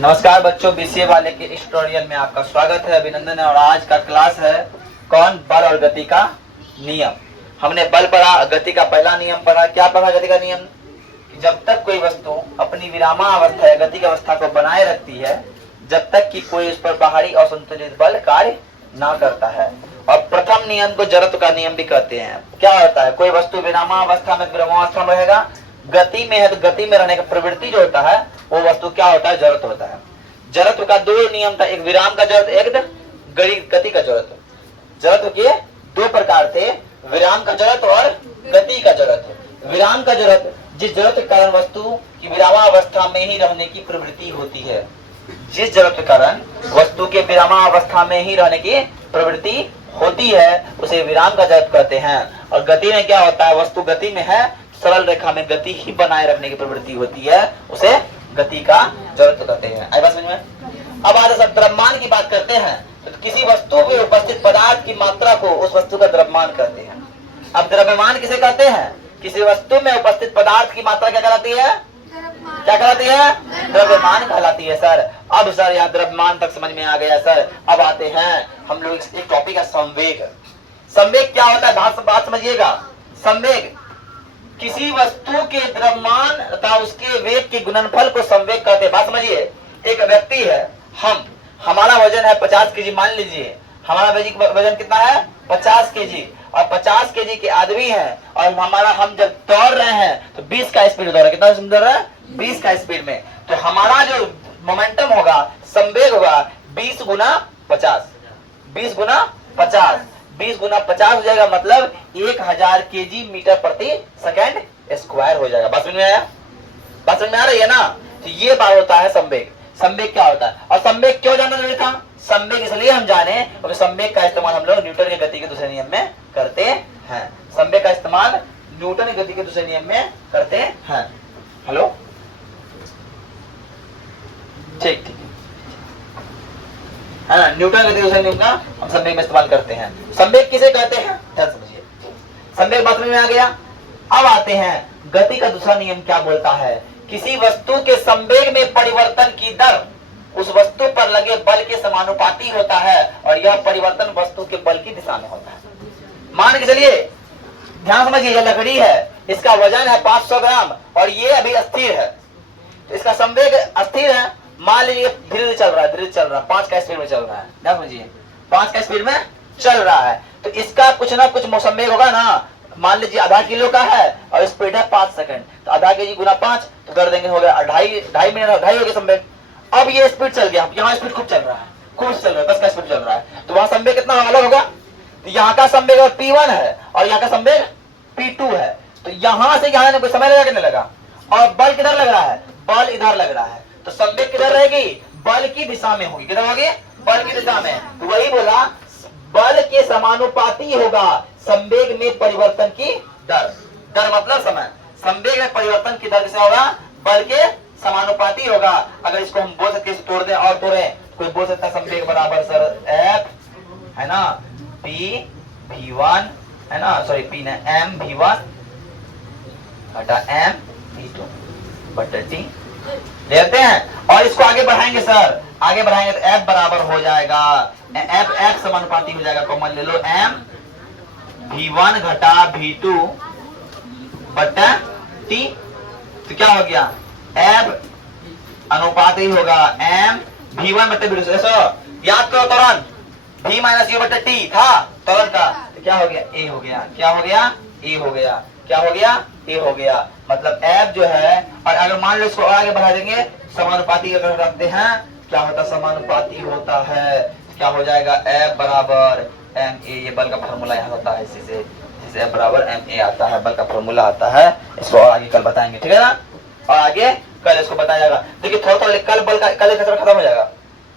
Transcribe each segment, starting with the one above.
नमस्कार बच्चों, बीसीए वाले के इस ट्यूटोरियल में आपका स्वागत है, अभिनंदन है। और आज का क्लास है कौन, बल और गति का नियम। हमने बल पढ़ा, गति का पहला नियम पढ़ा। क्या पढ़ा? गति का नियम। जब तक कोई वस्तु अपनी विरामावस्था या गति की अवस्था को बनाए रखती है, जब तक कि कोई उस पर बाहरी असंतुलित बल कार्य ना करता है। और प्रथम नियम को जड़त्व का नियम भी कहते हैं। क्या होता है? कोई वस्तु विरामावस्था में विरामावस्था में रहेगा, गति में है तो गति में रहने का प्रवृत्ति जो होता है वो वस्तु क्या होता है? जड़त्व होता है। जड़त्व का दो नियम था, एक विराम का जड़त्व, एक गति का जड़त्व। जड़त्व के दो प्रकार थे, विराम का जड़त्व और गति का जड़त्व। विराम का जड़त्व, जिस जड़त्व के कारण वस्तु की विरामावस्था में ही रहने की प्रवृत्ति होती है। जिस जड़त्व के कारण वस्तु के विरामावस्था में ही रहने की प्रवृत्ति होती है उसे विराम का जड़त्व कहते हैं। और गति में क्या होता है? वस्तु गति में है, सरल रेखा में गति ही बनाए रखने की प्रवृत्ति होती है, उसे गति का जड़त्व कहते हैं। आई बात समझ में? अब आज सब द्रव्यमान की बात करते हैं। तो किसी वस्तु में उपस्थित पदार्थ की मात्रा को उस वस्तु का द्रव्यमान कहते हैं। अब द्रव्यमान किसे कहते हैं? किसी वस्तु में उपस्थित पदार्थ की मात्रा क्या कहलाती है? क्या कहलाती है? द्रव्यमान कहलाती है सर। अब सर यहाँ द्रव्यमान तक समझ में आ गया सर। अब आते हैं हम लोग एक टॉपिक है संवेग। संवेग क्या होता है? बात समझिएगा। संवेग किसी वस्तु के द्रव्यमान तथा उसके वेग के गुणनफल को संवेग कहते हैं। बात समझिए। एक व्यक्ति है, हमारा वजन है 50 केजी। मान लीजिए हमारा वजन कितना है? 50 केजी। और 50 केजी के आदमी है और हम जब दौड़ रहे हैं तो 20 का स्पीड दौड़ रहा है। कितना दौड़ रहा है? 20 का स्पीड में। तो हमारा जो मोमेंटम होगा, संवेग होगा 20 गुना 50। 20 गुना 50 20 गुना 50 हो जाएगा, मतलब 1000 केजी मीटर प्रति सेकेंड स्क्वायर हो जाएगा। बात समझ में आया? बात समझ में आ रही है ना? तो ये बात होता है संवेग। संवेग क्या होता है और संवेग क्यों जानना जरूरी था? संवेग इसलिए हम जाने क्योंकि संवेग का इस्तेमाल हम लोग न्यूटन की गति के दूसरे नियम में करते हैं। संवेग का इस्तेमाल न्यूटन की गति के दूसरे नियम में करते हैं। हेलो, ठीक ठीक है ना? न्यूटन के दूसरे नियम का हम संवेग में इस्तेमाल करते हैं। संवेग किसे कहते हैं? ध्यान समझिए। संवेग बात में आ गया। अब आते हैं गति का दूसरा नियम क्या बोलता है? किसी वस्तु के संवेग में परिवर्तन की दर उस वस्तु पर लगे बल के समानुपाती होता है और यह परिवर्तन वस्तु के बल की दिशा में होता है। मान के चलिए, ध्यान समझिए, यह लकड़ी है, इसका वजन है 500 ग्राम और ये अभी अस्थिर है। तो इसका संवेग अस्थिर है। मान लीजिए धीरे चल रहा है, 5 का स्पीड में चल रहा है। ध्यान समझिए, 5 का स्पीड में चल रहा है। तो इसका कुछ ना कुछ संवेग होगा ना। मान लीजिए आधा किलो का है और स्पीड है 5 सेकंड, तो आधा केजी गुना 5 तो कर देंगे, हो गया 2.5 मिनट, 2.5 हो गया संवेग। अब ये स्पीड चल गया, यहाँ स्पीड खूब चल रहा है, 10 का स्पीड चल रहा है, तो वहां संवेग कितना अलग होगा? तो यहाँ का संवेग P1 है और यहाँ का संवेग P2 है। तो यहाँ से यहाँ कोई समय लगा कि नहीं लगा? और बल किधर लग रहा है? बल इधर लग रहा है। तो संवेग किधर रहेगी? बल की दिशा में होगी। किधर होगी? बल की दिशा में। तो वही बोला, बल के समानुपाती होगा संवेग में परिवर्तन की दर। दर मतलब समय। संवेग में परिवर्तन की दर किसे होगा? बल के समानुपाती होगा। अगर इसको हम बोल सकते तोड़ दें और तोड़े, कोई बोल सकता है संवेग बराबर सर F है ना, P V1 है ना, सॉरी P ने M V1 बटा M V2 बटा T लेते हैं। और इसको आगे बढ़ाएंगे सर, आगे बढ़ाएंगे तो F बराबर हो जाएगा, F समानुपाती हो जाएगा, कॉमन ले लो, M V1 घटा V2 बटा T। तो क्या हो गया? F अनुपात ही होगा M V1 बटे V2। ऐसा याद करो तुरंत, V माइनस U बटे T था तुरंत का। तो क्या हो गया? A हो गया। क्या हो गया? A हो गया। क्या हो गया? A हो गया। मतलब F जो है, और अगर मान लो इसको आगे बढ़ा देंगे, समानुपाती अगर रखते हैं, क्या होता? समानुपाती होता है। क्या हो जाएगा? F बराबर MA। ये बल का फॉर्मूला यहाँ होता है, इसी से F बराबर MA आता है, बल का फॉर्मूला आता है। इसको और आगे कल बताएंगे, ठीक है ना? और आगे कल इसको बताया जाएगा। देखिए थोड़ा कल बल का कल चैप्टर खत्म हो जाएगा।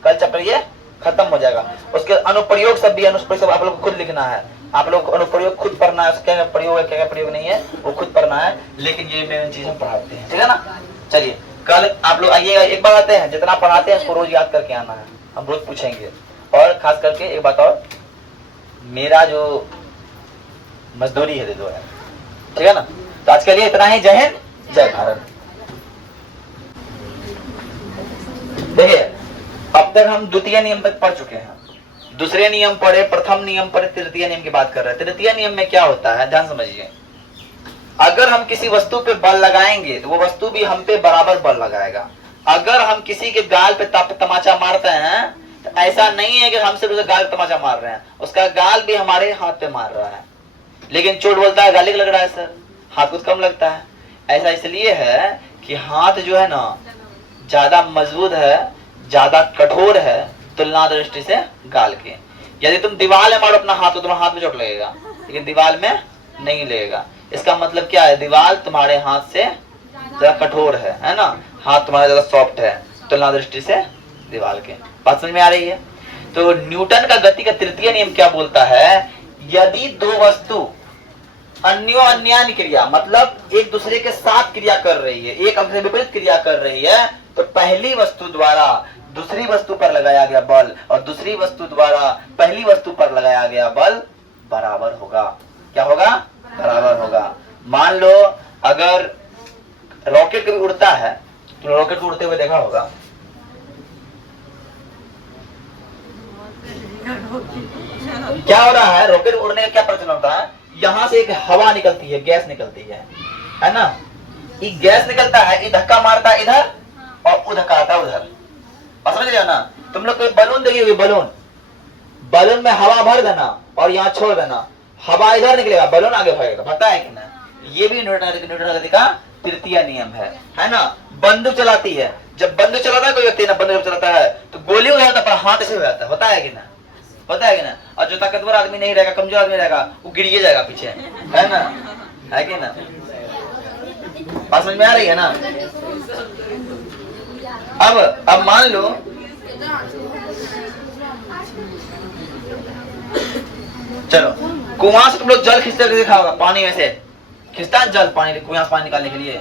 कल चैप्टर ये खत्म हो जाएगा। उसके अनुप्रयोग सब भी, अनुप्रयोग सब आप लोग खुद लिखना है। आप लोग अनुप्रयोग खुद पढ़ना है, क्या क्या प्रयोग है, क्या क्या प्रयोग नहीं है, वो खुद पढ़ना है। लेकिन ये मेन चीज हम पढ़ाते हैं, ठीक है ना? चलिए कल आप लोग आइएगा। एक बार आते हैं, जितना पढ़ाते हैं उसको रोज याद करके आना है, हम रोज पूछेंगे। और खास करके एक बात और, मेरा जो मजदूरी है दे दो यार, ठीक है ना? तो आज के लिए इतना ही। जय हिंद, जय भारत। देखिए अब तक हम द्वितीय नियम तक पढ़ चुके हैं, दूसरे नियम पढ़े, प्रथम नियम पढ़े, तृतीय नियम की बात कर रहे हैं। तृतीय नियम में क्या होता है, ध्यान समझिए। अगर हम किसी वस्तु पे बल लगाएंगे तो वो वस्तु भी हम पे बराबर बल लगाएगा। अगर हम किसी के गाल पे तमाचा मारते हैं तो ऐसा नहीं है कि हम सिर्फ उसे गाल पे तमाचा मार रहे हैं, उसका गाल भी हमारे हाथ पे मार रहा है। लेकिन चोट बोलता है गाली लग रहा है सर, हाथ कुछ कम लगता है। ऐसा इसलिए है कि हाथ जो है ना ज्यादा मजबूत है, ज्यादा कठोर है तुलना दृष्टि से गाल के। यदि तुम दीवार में मारो अपना हाथ तो तुम्हारे हाथ में चोट लगेगा, लेकिन दीवार में नहीं लगेगा। इसका मतलब क्या है, दीवार तुम्हारे हाथ से ज्यादा कठोर है ना, हाथ तुम्हारा ज्यादा सॉफ्ट है तुलना दृष्टि से दीवार के। बात समझ में आ रही है? तो न्यूटन का गति का तृतीय नियम क्या बोलता है, यदि दो वस्तु अन्योन्यान क्रिया मतलब एक दूसरे के साथ क्रिया कर रही है, एक अपने विपरीत क्रिया कर रही है, तो पहली वस्तु द्वारा दूसरी वस्तु पर लगाया गया बल और दूसरी वस्तु द्वारा पहली वस्तु पर लगाया गया बल बराबर होगा। क्या होगा? बराबर होगा। मान लो अगर रॉकेट कभी उड़ता है तो रॉकेट को उड़ते हुए देखा होगा, क्या हो रहा है, रॉकेट उड़ने का क्या प्रचलन होता है, यहाँ से एक हवा निकलती है, गैस निकलती है ना, ये गैस निकलता है, ये धक्का मारता है इधर और वो धक्का आता है उधर। समझ रहे हो ना? तुम लोग कोई बलून देखिए, बलून में हवा भर देना और यहाँ छोड़ देना, हवा इधर निकलेगा, बलून आगे भागेगा, पता है कि ना? ये भी न्यूटन गति का तृतीय नियम है ना? बंदूक चलाती है, जब बंदूक चलाता है कोई व्यक्ति ना, बंदूक चलाता है तो गोली हो जाता है पर हाथ ऐसे हो जाता है, होता है कि ना? पता है कि ना? और जो ताकतवर आदमी नहीं रहेगा, कमजोर आदमी रहेगा, वो गिर जाएगा पीछे, है ना? है कि ना? बात समझ में आ रही है ना? अब मान लो चलो कुआं से तुम लोग जल खींचते हुए देखा होगा, पानी में से खींचता है जल, पानी कुआं से पानी निकालने के लिए,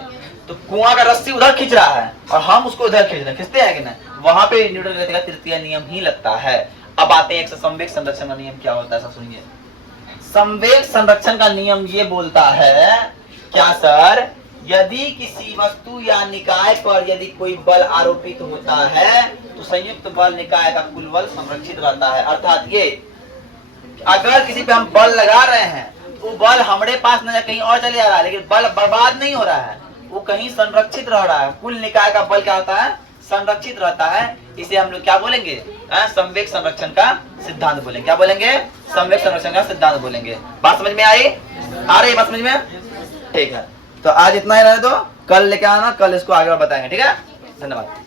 तो कुआं का रस्सी उधर खींच रहा है और हम उसको उधर खींच रहे हैं, खींचते हैं कि ना? वहां पे न्यूटन गति का तृतीय नियम ही लगता है। अब आते हैं एक संवेग संरक्षण का नियम क्या होता है, सब सुनिए। संवेग संरक्षण का नियम ये बोलता है, क्या सर, यदि किसी वस्तु या निकाय पर यदि कोई बल आरोपित होता है तो संयुक्त बल निकाय का कुल बल संरक्षित रहता है। अर्थात ये अगर किसी पे हम बल लगा रहे हैं तो वो बल हमारे पास न कहीं और चले जा रहा है, लेकिन बल बर्बाद नहीं हो रहा है, वो कहीं संरक्षित रह रहा है। कुल निकाय का बल क्या होता है, संरक्षित रहता है। इसे हम लोग क्या बोलेंगे, संवेग संरक्षण का सिद्धांत बोलेंगे। क्या बोलेंगे? संवेग संरक्षण का सिद्धांत बोलेंगे। बात समझ में आई? आ रही बात समझ में? ठीक है, तो आज इतना ही रहने दो, कल लेके आना, कल इसको आगे और बताएंगे। ठीक है, धन्यवाद।